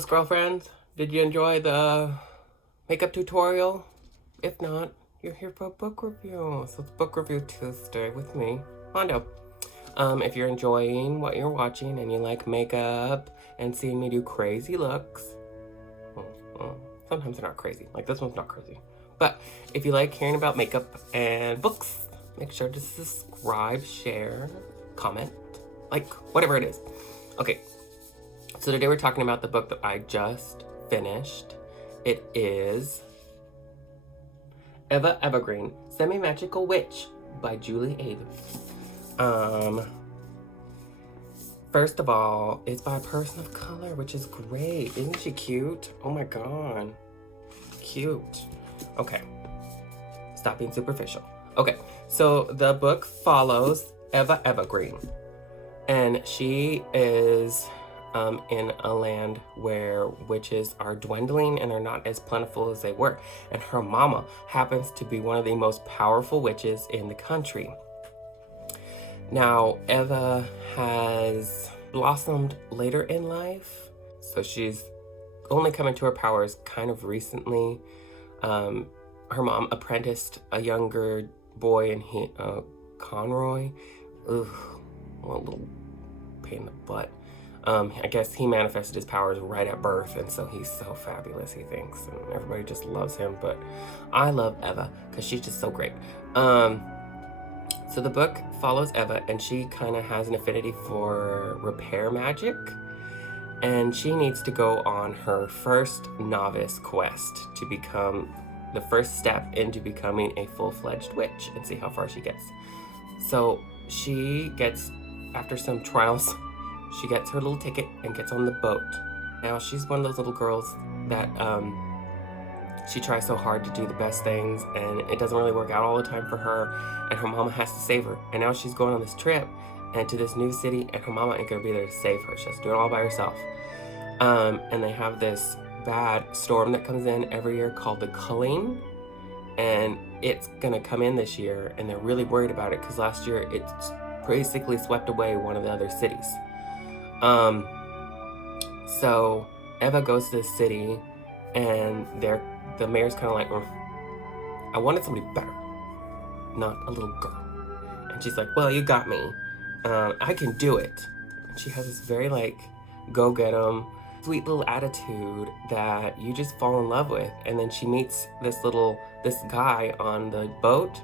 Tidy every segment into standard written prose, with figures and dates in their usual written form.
Fabulous girlfriends, did you enjoy the makeup tutorial? If not, you're here for a book review. So it's Book Review Tuesday with me, Mondo. If you're enjoying what you're watching and you like makeup and seeing me do crazy looks, sometimes they're not crazy, like this one's not crazy. But if you like hearing about makeup and books, make sure to subscribe, share, comment, like, whatever it is. Okay. So today we're talking about the book that I just finished. It is Eva Evergreen, Semi-Magical Witch by Julie Abe. First of all, it's by a person of color, which is great. Isn't she cute? Oh my god. Cute. Okay. Stop being superficial. Okay, so the book follows Eva Evergreen. And she is in a land where witches are dwindling and are not as plentiful as they were. And her mama happens to be one of the most powerful witches in the country. Now, Eva has blossomed later in life, so she's only come into her powers kind of recently. Her mom apprenticed a younger boy, and Conroy. Ugh, what a little pain in the butt. I guess he manifested his powers right at birth, and so he's so fabulous, he thinks, and everybody just loves him. But I love Eva because she's just so great. So the book follows Eva, and she kind of has an affinity for repair magic, and she needs to go on her first novice quest to become the first step into becoming a full-fledged witch and see how far she gets. So she gets, after some trials, she gets her little ticket and gets on the boat. Now she's one of those little girls that she tries so hard to do the best things, and it doesn't really work out all the time for her, and her mama has to save her. And now she's going on this trip and to this new city, and her mama ain't gonna be there to save her. She has to do it all by herself. And they have this bad storm that comes in every year called the Culling, and it's gonna come in this year, and they're really worried about it because last year it basically swept away one of the other cities. So Eva goes to this city, and the mayor's kind of like, I wanted somebody better, not a little girl. And she's like, well, you got me. I can do it. And she has this very, like, go get 'em, sweet little attitude that you just fall in love with. And then she meets this guy on the boat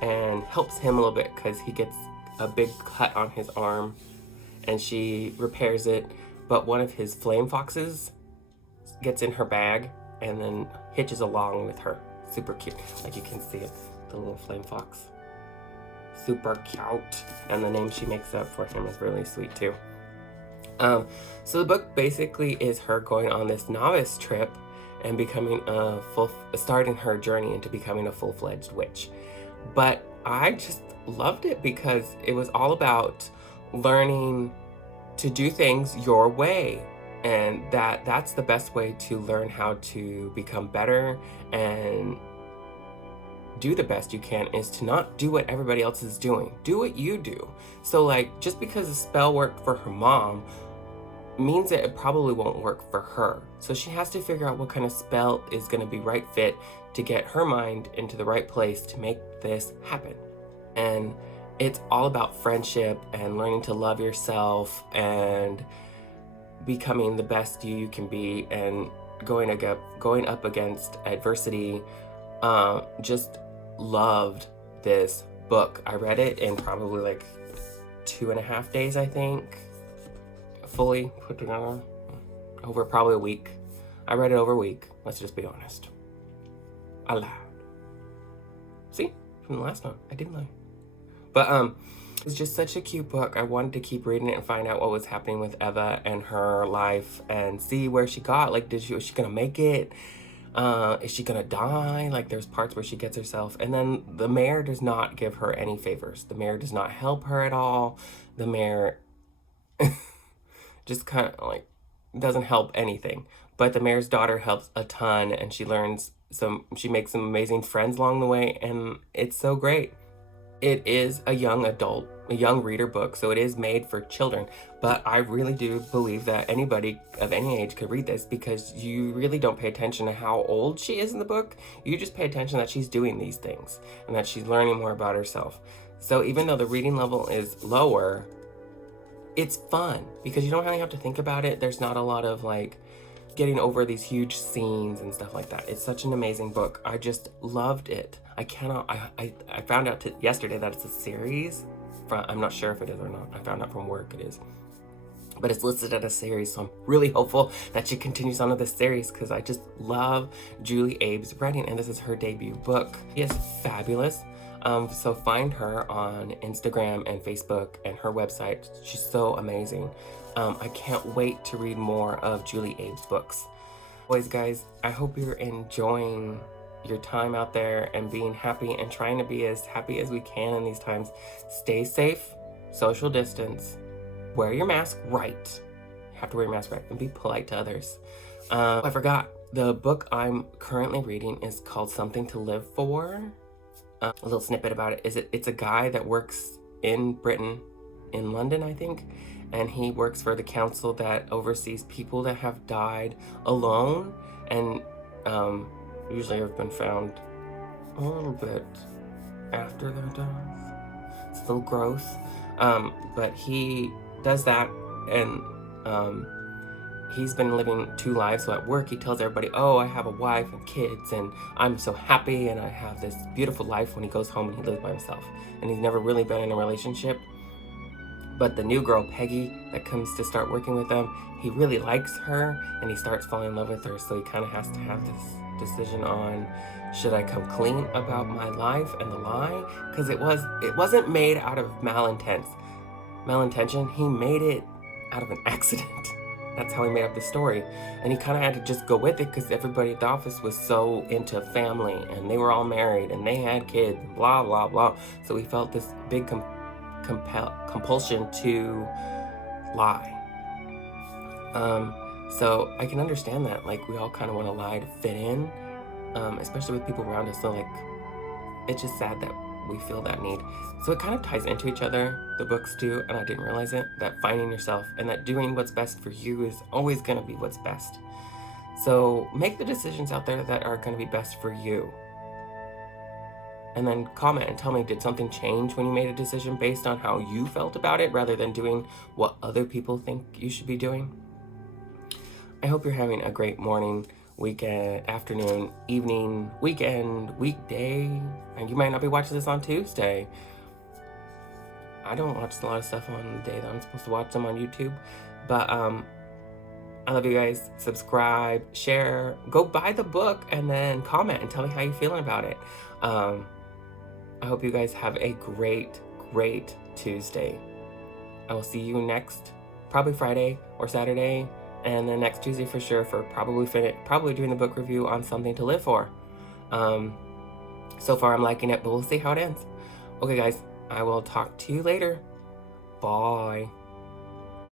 and helps him a little bit because he gets a big cut on his arm, and she repairs it. But one of his flame foxes gets in her bag and then hitches along with her. Super cute. Like, you can see it, the little flame fox. Super cute. And the name she makes up for him is really sweet too. So the book basically is her going on this novice trip and becoming starting her journey into becoming a full-fledged witch. But I just loved it because it was all about learning to do things your way, and that's the best way to learn how to become better and do the best you can, is to not do what everybody else is doing. Do what you do. So, like, just because a spell worked for her mom means that it probably won't work for her. So she has to figure out what kind of spell is going to be right fit to get her mind into the right place to make this happen. And it's all about friendship and learning to love yourself and becoming the best you can be, and going up against adversity. Just loved this book. I read it in probably like 2.5 days, I think. Fully put together over probably a week. I read it over a week. Let's just be honest. I lied. See, from the last one, I didn't lie. But it's just such a cute book. I wanted to keep reading it and find out what was happening with Eva and her life and see where she got. Like, was she gonna make it? Is she gonna die? Like, there's parts where she gets herself, and then the mayor does not give her any favors. The mayor does not help her at all. The mayor just kind of like doesn't help anything. But the mayor's daughter helps a ton, and she makes some amazing friends along the way, and it's so great. it is a young adult, a young reader book, so it is made for children. But I really do believe that anybody of any age could read this, because you really don't pay attention to how old she is in the book. You just pay attention that she's doing these things and that she's learning more about herself. So even though the reading level is lower, it's fun because you don't really have to think about it. There's not a lot of like getting over these huge scenes and stuff like that. It's such an amazing book. I just loved it. I found out yesterday that it's a series. I'm not sure if it is or not. I found out from work it is. But it's listed as a series, so I'm really hopeful that she continues on with this series because I just love Julie Abe's writing, and this is her debut book. She is fabulous. So find her on Instagram and Facebook and her website. She's so amazing. I can't wait to read more of Julie Abe's books. Anyways, guys, I hope you're enjoying your time out there and being happy and trying to be as happy as we can in these times. Stay safe, social distance, wear your mask right. You have to wear your mask right, and be polite to others. I forgot, the book I'm currently reading is called Something to Live For. A little snippet about it is it's a guy that works in Britain, in London, I think, and he works for the council that oversees people that have died alone, and usually have been found a little bit after their death. It's a little gross, but he does that, and he's been living 2 lives. So at work he tells everybody, oh, I have a wife and kids and I'm so happy and I have this beautiful life, when he goes home and he lives by himself, and he's never really been in a relationship. But the new girl, Peggy, that comes to start working with him, he really likes her and he starts falling in love with her. So he kind of has to have this decision on, should I come clean about my life and the lie? Because it wasn't made out of malintention. He made it out of an accident. That's how he made up the story. And he kind of had to just go with it because everybody at the office was so into family and they were all married and they had kids, blah, blah, blah. So he felt this big compulsion to lie. So I can understand that. Like, we all kind of want to lie to fit in, especially with people around us. So like, it's just sad that we feel that need. So it kind of ties into each other, the books do, and I didn't realize it, that finding yourself and that doing what's best for you is always going to be what's best. So make the decisions out there that are going to be best for you. And then comment and tell me, did something change when you made a decision based on how you felt about it rather than doing what other people think you should be doing? I hope you're having a great morning, weekend, afternoon, evening, weekend, weekday, and you might not be watching this on Tuesday. I don't watch a lot of stuff on the day that I'm supposed to watch them on YouTube, but I love you guys. Subscribe, share, go buy the book, and then comment and tell me how you're feeling about it. I hope you guys have a great, great Tuesday. I will see you next, probably Friday or Saturday, and then next Tuesday for sure, for probably doing the book review on Something to Live For. So far I'm liking it, but we'll see how it ends. Okay guys, I will talk to you later. Bye.